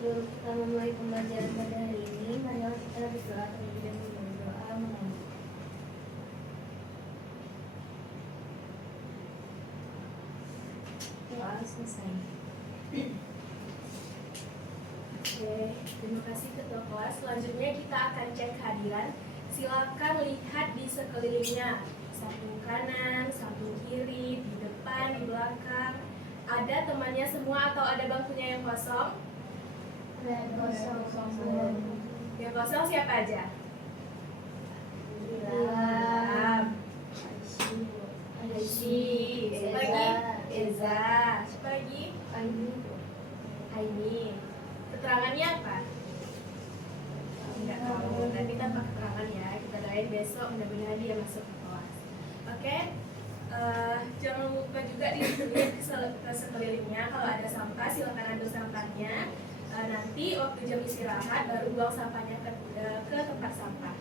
Sebelum kita memulai pembelajaran pada hari ini, marilah kita berdoa terlebih dahulu. Doa mengaji. Doa selesai. Oke, terima kasih Ketua Kelas. Selanjutnya kita akan cek kehadiran. Silakan lihat di sekelilingnya, samping kanan, samping kiri, di depan, di belakang. Ada temannya semua atau ada bangkunya yang kosong? Yang kosong siapa aja? Ilham, Aishi, siapa lagi? Eza, siapa lagi? Aini. Keterangannya apa? Enggak tahu. Nanti tanpa keterangan ya. Kita doain besok mudah-mudahan dia masuk ke kelas. Oke. Jangan lupa juga dilihat ke sekelilingnya. Kalau ada sampah silakan ambil sampahnya. Nanti waktu jam istirahat baru buang sampahnya ke tempat sampah.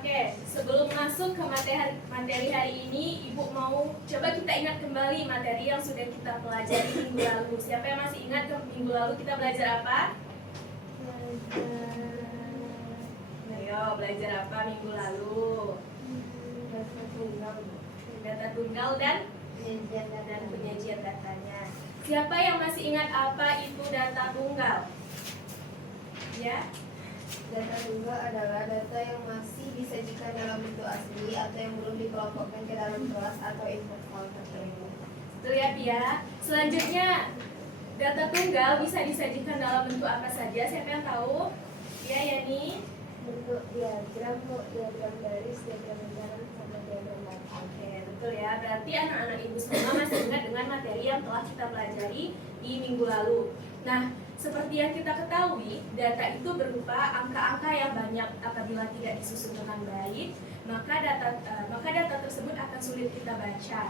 Oke, sebelum masuk ke materi hari ini, Ibu mau coba kita ingat kembali materi yang sudah kita pelajari minggu lalu. Siapa yang masih ingat ke minggu lalu kita belajar apa? Ayo, belajar apa minggu lalu? Data tunggal dan penyajian datanya. Siapa yang masih ingat apa itu data tunggal? Ya? Data tunggal adalah data yang masih disajikan dalam bentuk asli atau yang belum dikelompokkan ke dalam kelas atau interval tertentu. Betul ya, Pia? Selanjutnya, data tunggal bisa disajikan dalam bentuk apa saja? Siapa yang tahu? Ya, Yani? Bentuk diagram, diagram garis, diagram lingkaran, sama diagram lengkap. Oke, betul ya. Berarti anak-anak ibu semua masih ingat dengan materi yang telah kita pelajari di minggu lalu. Nah, seperti yang kita ketahui, data itu berupa angka-angka yang banyak. Apabila tidak disusun dengan baik, maka data tersebut akan sulit kita baca.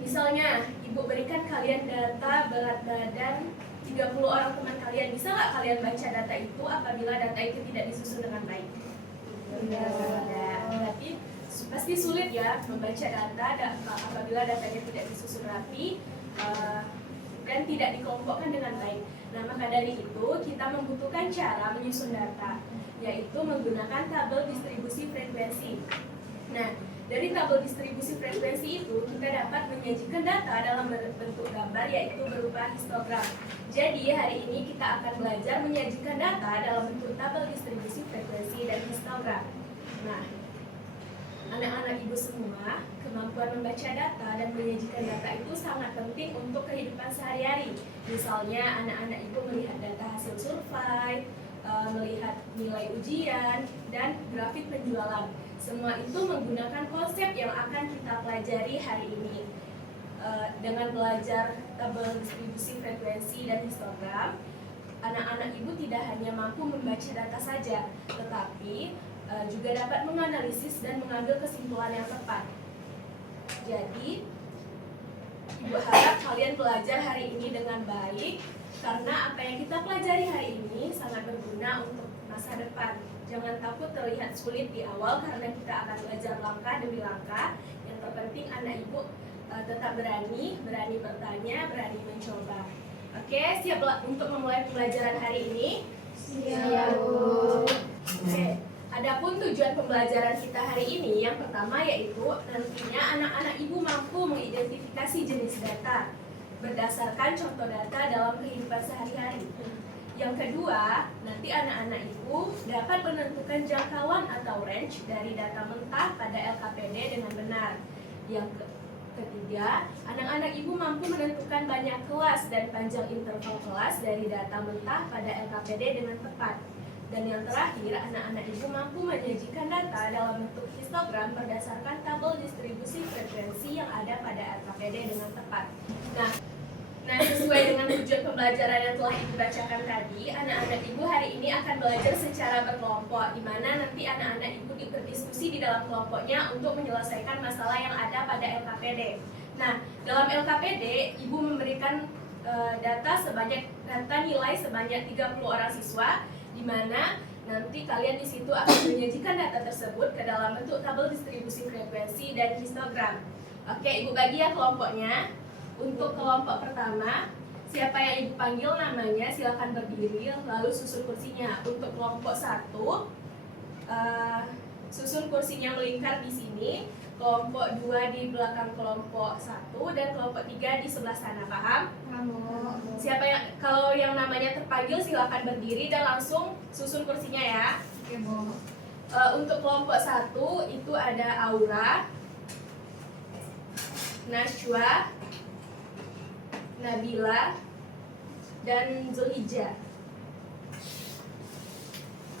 Misalnya, Ibu berikan kalian data berat badan 30 orang teman kalian. Bisa nggak kalian baca data itu apabila data itu tidak disusun dengan baik? Tidak. Berarti pasti sulit ya membaca data apabila datanya tidak disusun rapi dan tidak dikelompokkan dengan baik. Nah, maka dari itu kita membutuhkan cara menyusun data, yaitu menggunakan tabel distribusi frekuensi. Nah, dari tabel distribusi frekuensi itu kita dapat menyajikan data dalam bentuk gambar, yaitu berupa histogram. Jadi hari ini kita akan belajar menyajikan data dalam bentuk tabel distribusi frekuensi dan histogram. Nah, anak-anak ibu semua, kemampuan membaca data dan menyajikan data itu sangat penting untuk kehidupan sehari-hari. Misalnya anak-anak ibu melihat data hasil survei, melihat nilai ujian, dan grafik penjualan. Semua itu menggunakan konsep yang akan kita pelajari hari ini. Dengan belajar tabel distribusi frekuensi dan histogram, anak-anak ibu tidak hanya mampu membaca data saja, tetapi juga dapat menganalisis dan mengambil kesimpulan yang tepat. Jadi, Ibu harap kalian belajar hari ini dengan baik, karena apa yang kita pelajari hari ini sangat berguna untuk masa depan. Jangan takut terlihat sulit di awal, karena kita akan belajar langkah demi langkah. Yang terpenting anak ibu tetap berani bertanya, berani mencoba. Oke, siap untuk memulai pembelajaran hari ini? Siap, Bu. Oke. Adapun tujuan pembelajaran kita hari ini, yang pertama yaitu nantinya anak-anak ibu mampu mengidentifikasi jenis data berdasarkan contoh data dalam kehidupan sehari-hari. Yang kedua, nanti anak-anak ibu dapat menentukan jangkauan atau range dari data mentah pada LKPD dengan benar. Yang ketiga, anak-anak ibu mampu menentukan banyak kelas dan panjang interval kelas dari data mentah pada LKPD dengan tepat. Dan yang terakhir, anak-anak ibu mampu menyajikan data dalam bentuk histogram berdasarkan tabel distribusi frekuensi yang ada pada LKPD dengan tepat. Nah, sesuai dengan tujuan pembelajaran yang telah ibu bacakan tadi, anak-anak ibu hari ini akan belajar secara berkelompok, di mana nanti anak-anak ibu berdiskusi di dalam kelompoknya untuk menyelesaikan masalah yang ada pada LKPD. Nah, dalam LKPD, ibu memberikan data nilai sebanyak 30 orang siswa, di mana nanti kalian di situ akan menyajikan data tersebut ke dalam bentuk tabel distribusi frekuensi dan histogram. Oke, ibu bagi ya kelompoknya. Untuk kelompok pertama, siapa yang ibu panggil namanya silakan berdiri lalu susun kursinya. Untuk kelompok 1, susun kursinya melingkar di sini. Kelompok 2 di belakang kelompok 1 dan kelompok 3 di sebelah sana, paham? Siapa yang kalau yang namanya terpanggil silakan berdiri dan langsung susun kursinya ya. Oke, Bu. Untuk kelompok 1 itu ada Aura, Najwa, Nabila, dan Zulhijjah.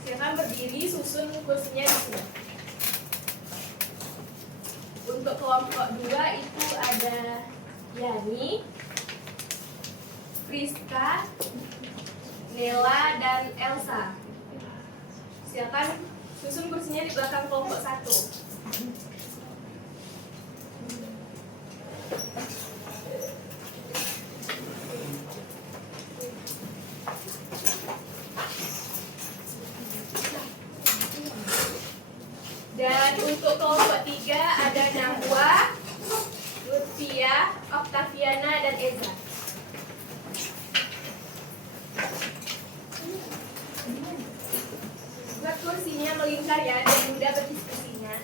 Silakan berdiri susun kursinya di sini. Untuk kelompok 2 itu ada Yani, Friska, Nela, dan Elsa. Silakan susun kursinya di belakang kelompok 1. Dan untuk kelompok 3 ada Nahwa, Lutfia, Oktaviana, dan Eza. Buat kursinya melingkar ya, dan mudah berdiskusinya.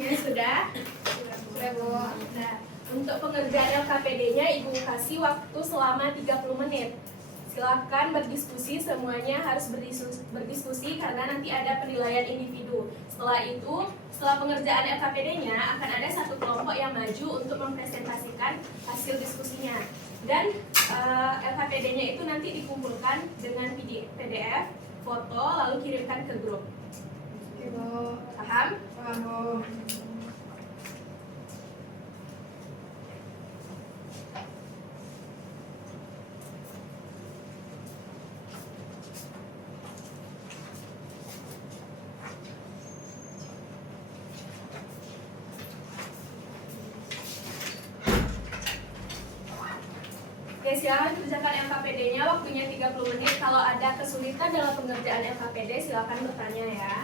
Ya sudah. Sudah, Bu. Nah, untuk pengerjaan LKPD-nya Ibu kasih waktu selama 30 menit. Silakan berdiskusi, semuanya harus berdiskusi karena nanti ada penilaian individu. Setelah itu, setelah pengerjaan LKPD-nya akan ada satu kelompok yang maju untuk mempresentasikan hasil diskusinya. Dan LKPD-nya itu nanti dikumpulkan dengan PDF, foto, lalu kirimkan ke grup. Oke, Bu. Paham? Paham, Bu. Oke, silakan kerjakan LKPD-nya, waktunya 30 menit. Kalau ada kesulitan dalam pengerjaan LKPD, silakan bertanya ya.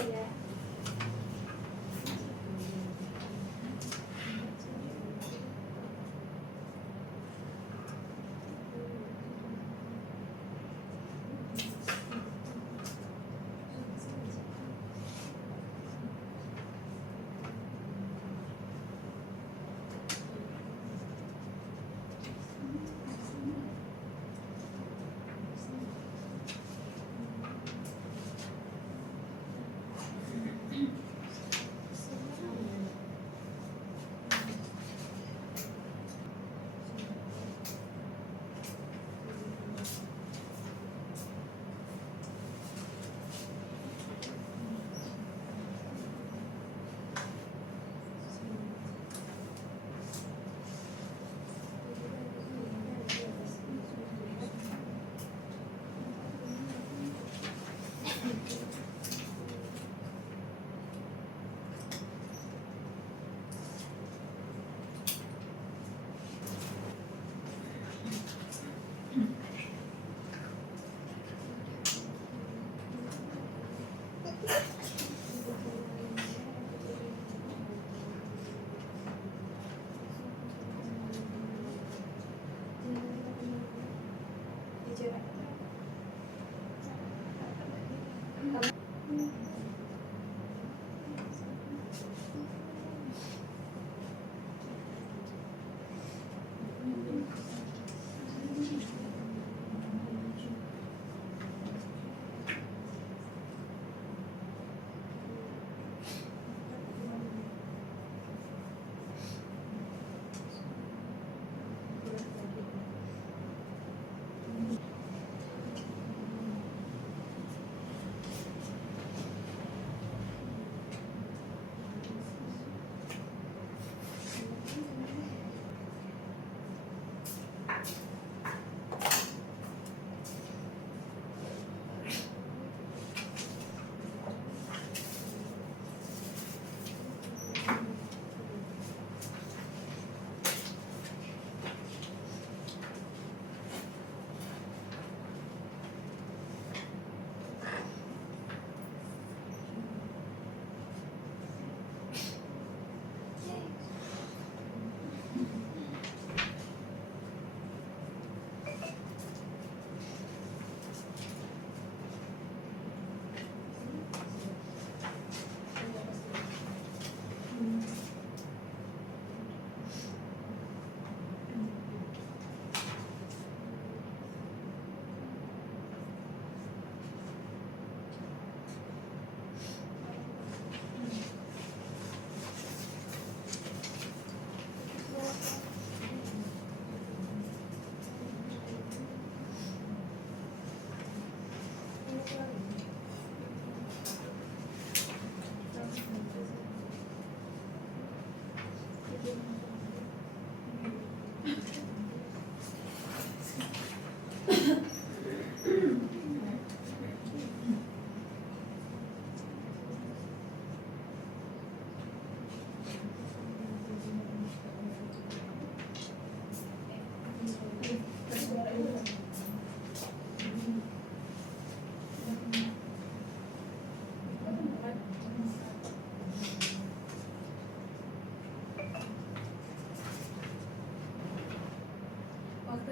Ya.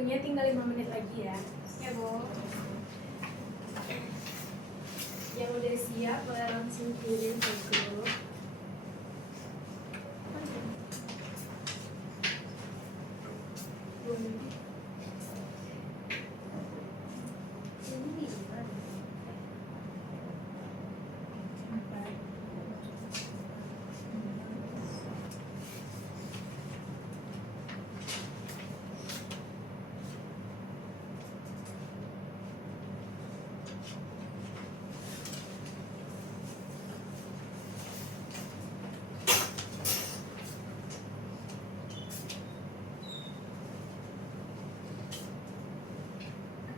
waktunya tinggal 5 menit lagi ya. Ya, Bu. Yang udah siap boleh langsung kirim ke grup.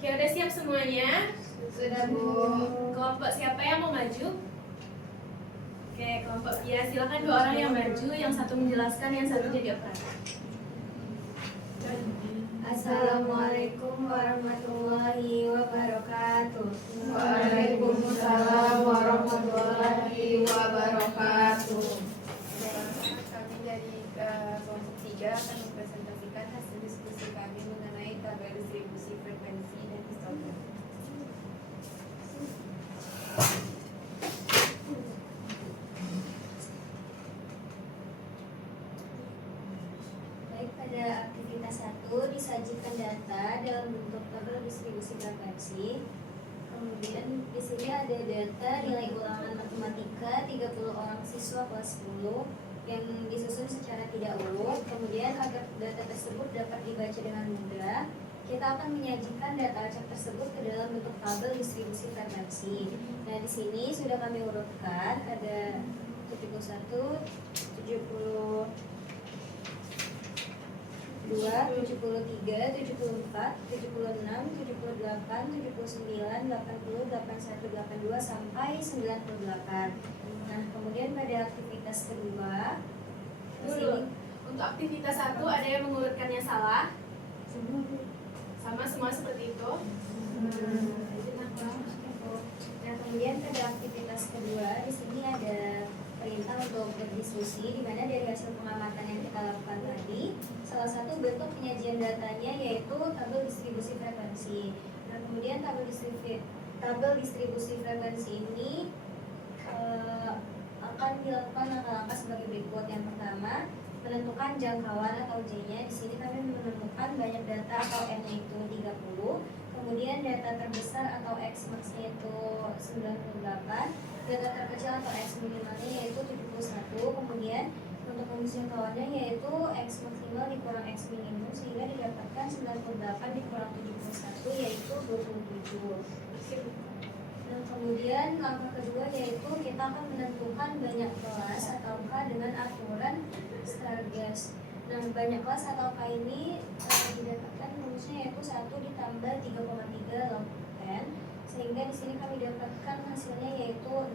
Oke, udah siap semuanya? Sudah, Bu. Kelompok siapa yang mau maju? Oke, kelompok ya, silakan 2 orang yang maju, yang satu menjelaskan, yang satu jadi operator. Assalamualaikum warahmatullahi wabarakatuh. Waalaikumsalam warahmatullahi wabarakatuh. Kami dari kelompok 3 akan mempresentasikan hasil diskusi kami mengenai tabel distribusi frekuensi dan histogram. Baik, pada aktivitas 1 disajikan data dalam bentuk tabel distribusi frekuensi. Kemudian di sini ada data nilai ulangan matematika 30 orang siswa kelas 10 yang disusun secara tidak urut. Kemudian agar data tersebut dapat dibaca dengan mudah, kita akan menyajikan data acak tersebut ke dalam bentuk tabel distribusi frekuensi. Nah, di sini sudah kami urutkan ada 71, 70 73, 74, 76, 78, 79, 80, 81, 82 sampai 98. Nah, kemudian pada aktivitas kedua di Dulu, sini untuk aktivitas 1 ada yang mengurutkannya salah? Sama semua seperti itu? Nah, kemudian pada aktivitas kedua di sini ada perintah untuk berdiskusi, di mana dari hasil pengamatan yang kita lakukan tadi, salah satu bentuk penyajian datanya yaitu tabel distribusi frekuensi. Nah, kemudian tabel distribusi frekuensi ini akan dilakukan langkah-langkah sebagai berikut. Yang pertama, menentukan jangkauan atau J-nya. Di sini kami menemukan banyak data atau N-nya itu 30. Kemudian data terbesar atau X max-nya itu 98. Data terkecil atau X minimalnya yaitu 71. Kemudian untuk rumus jangkauannya yaitu X maksimal dikurang X minimum, sehingga didapatkan 98 dikurang 71 yaitu 27. Dan kemudian langkah kedua yaitu kita akan menentukan banyak kelas atau K dengan aturan Stargast. Nah, banyak kelas atau K ini didapatkan rumusnya yaitu 1 ditambah 3,3 log n, sehingga di sini kami dapatkan hasilnya yaitu 6.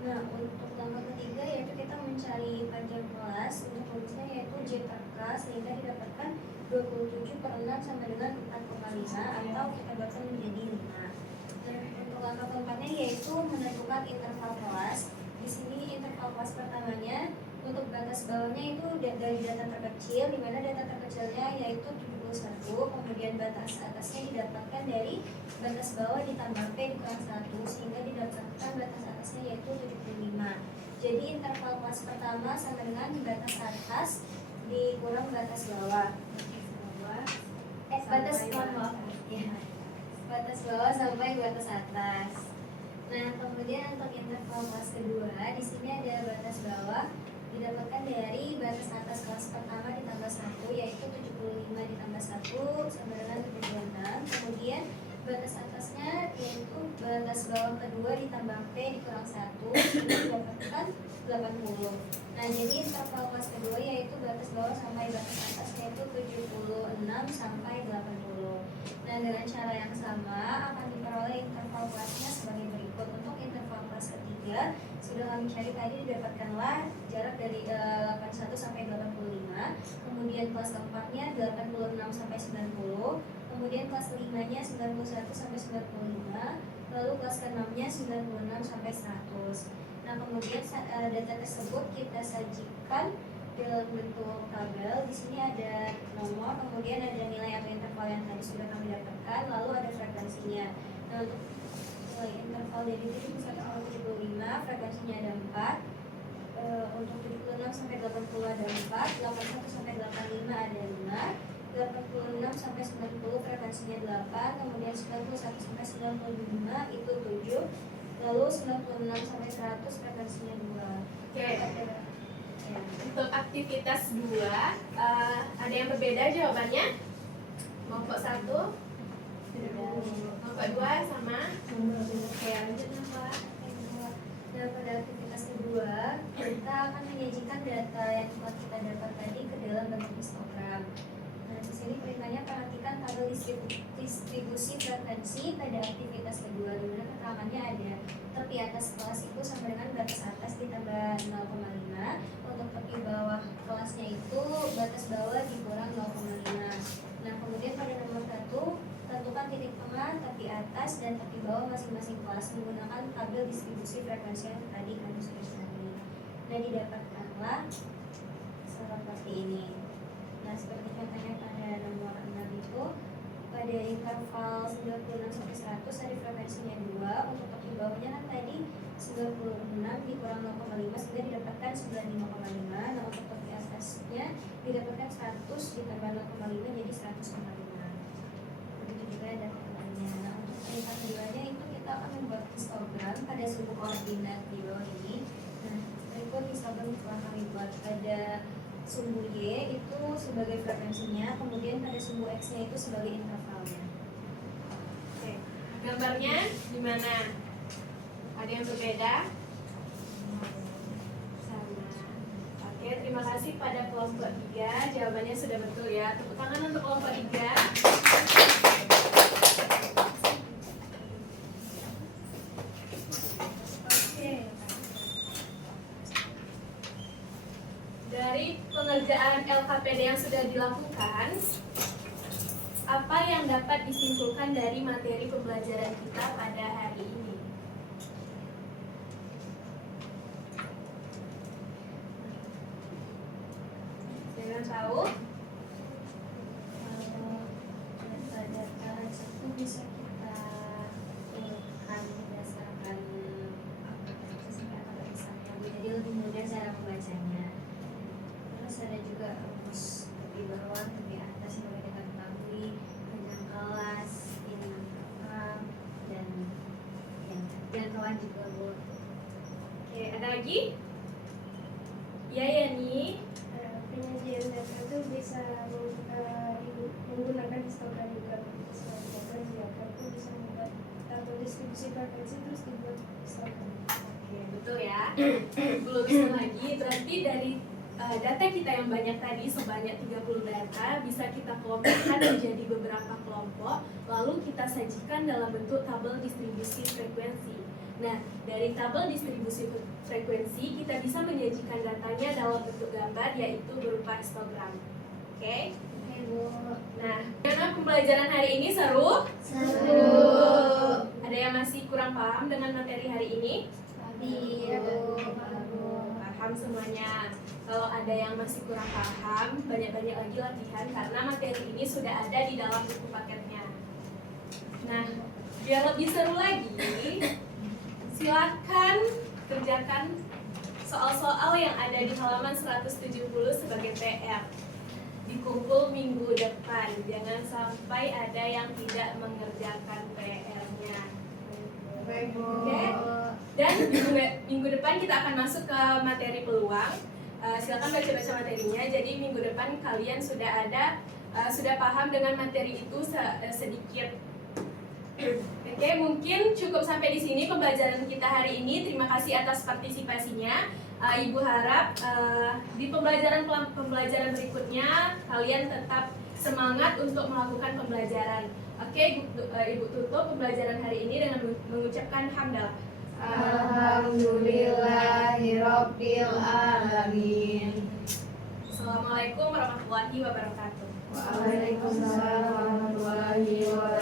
Nah, untuk langkah ketiga yaitu kita mencari panjang kelas. Untuk rumusnya yaitu J per K, sehingga didapatkan 27 per 6 sama dengan 4,5 atau kita buatkan menjadi 5. Nah, untuk langkah keempatnya yaitu menentukan interval kelas. Di sini interval kelas pertamanya untuk batas bawahnya itu dari data terkecil, di mana data terkecilnya yaitu 71, kemudian batas atasnya didapatkan dari batas bawah ditambah P dikurang 1, sehingga didapatkan batas atasnya yaitu 75. Jadi interval kelas pertama sama dengan batas atas dikurang batas bawah. Batas bawah sampai batas atas. Nah, kemudian untuk interval kelas kedua, di sini ada batas bawah didapatkan dari batas atas kelas pertama ditambah 1 yaitu 75 ditambah 1 sama dengan 76. Kemudian batas atasnya yaitu batas bawah kedua ditambah P dikurang 1 sehingga didapatkan 80. Nah, jadi interval kelas kedua yaitu batas bawah sampai batas atas yaitu 76 sampai 80. Nah, dengan cara yang sama akan diperoleh interval kelasnya sebagai berikut. Untuk interval kelas ketiga sudah kami cari tadi, didapatkanlah jarak dari 81 sampai 85. Kemudian kelas keempatnya 86 sampai 90. Kemudian kelas kelimanya 91 sampai 95. Lalu kelas keenamnya 96 sampai 100. Nah, kemudian data tersebut kita sajikan dalam bentuk tabel. Di sini ada nomor, kemudian ada nilai atau interval yang tadi sudah kami dapatkan, lalu ada frekuensinya. Nah, untuk nilai interval dari 1 sampai 75, frekuensinya ada 4. Untuk 76 sampai 80 ada 4, 81 sampai 85 ada 5, 86 sampai 90 frekuensinya 8, kemudian 91 sampai 95 itu 7, lalu 96 sampai 100 frekuensinya 2. Oke. Untuk aktivitas 2, ada yang berbeda jawabannya? Kelompok 1, kelompok 2 sama? Oke, lanjut Nova. Nah, pada aktivitas kedua, kita akan menyajikan data yang telah kita dapat tadi ke dalam bentuk histogram. Nah, di sini perintahnya perhatikan tabel distribusi frekuensi pada aktivitas kedua, di mana keterangannya ada tepi atas kelas itu sama dengan batas atas ditambah 0,5. Untuk tepi bawah kelasnya itu batas bawah dikurang 0,5. Nah, kemudian pada nomor 1, tentukan titik tengah, tepi atas, dan tepi bawah masing-masing kelas menggunakan tabel distribusi frekuensi yang tadi kami sudah cari. Nah, didapatkanlah seperti ini. Nah, seperti contohnya pada nomor 6 itu, pada interval 96 sampai 100 ada frekuensinya 2. Untuk tepi bawahnya kan tadi 96 dikurang 0,5 sehingga didapatkan 95,5. Nah, untuk tepi atasnya didapatkan 100 ditambah 0,5 jadi 100,5. Begitu juga ada pertanyaannya. Nah, untuk perintah keduanya itu kita akan membuat histogram pada sumbu koordinat di bawah ini. Nah, berikut histogram yang telah kami buat. Pada sumbu Y itu sebagai frekuensinya, kemudian pada sumbu X-nya itu sebagai intervalnya. Oke. Gambarnya di mana? Ada yang berbeda? Sama. Oke, terima kasih pada kelompok 3. Jawabannya sudah betul ya. Tepuk tangan untuk kelompok 3. Oke. Dari pengerjaan LKPD yang sudah dilakukan, apa yang dapat disimpulkan dari materi pembelajaran kita pada hari ini? Jangan tahu. Data-data itu bisa kita urutkan berdasarkan jadi lebih mudah cara membacanya. Terus ada juga rumus tepi bawah, tepi atas yang boleh kita ketahui, panjang kelas, ini dan yang jangkauan juga Bu. Oke, ada lagi? Ya, Yani. Penyajian data itu bisa menggunakan histogram juga. Histogram itu bisa membuat tabel distribusi frekuensi terus dibuat histogram. Oke, betul ya. Belum bisa lagi, berarti dari data kita yang banyak tadi sebanyak 30 data bisa kita kelompokkan menjadi beberapa kelompok, lalu kita sajikan dalam bentuk tabel distribusi frekuensi. Nah, dari tabel distribusi frekuensi kita bisa menyajikan datanya dalam bentuk gambar, yaitu berupa histogram. Oke? Oke Bu. Nah, karena pembelajaran hari ini seru? Seru. Ada yang masih kurang paham dengan materi hari ini? Iya Bu. Paham semuanya. Kalau ada yang masih kurang paham, banyak-banyak lagi latihan karena materi ini sudah ada di dalam buku paketnya. Nah, biar lebih seru lagi, silakan kerjakan soal-soal yang ada di halaman 170 sebagai PR. Dikumpul minggu depan, jangan sampai ada yang tidak mengerjakan PR-nya. Baik, Bu. Oke. Dan minggu depan kita akan masuk ke materi peluang. Silakan baca-baca materinya. Jadi minggu depan kalian sudah paham dengan materi itu sedikit. Oke, mungkin cukup sampai di sini pembelajaran kita hari ini. Terima kasih atas partisipasinya. Ibu harap di pembelajaran berikutnya kalian tetap semangat untuk melakukan pembelajaran. Oke, Ibu tutup pembelajaran hari ini dengan mengucapkan hamdalah. Alhamdulillahirabbil alamin. Assalamualaikum warahmatullahi wabarakatuh. Waalaikumsalam warahmatullahi wabarakatuh.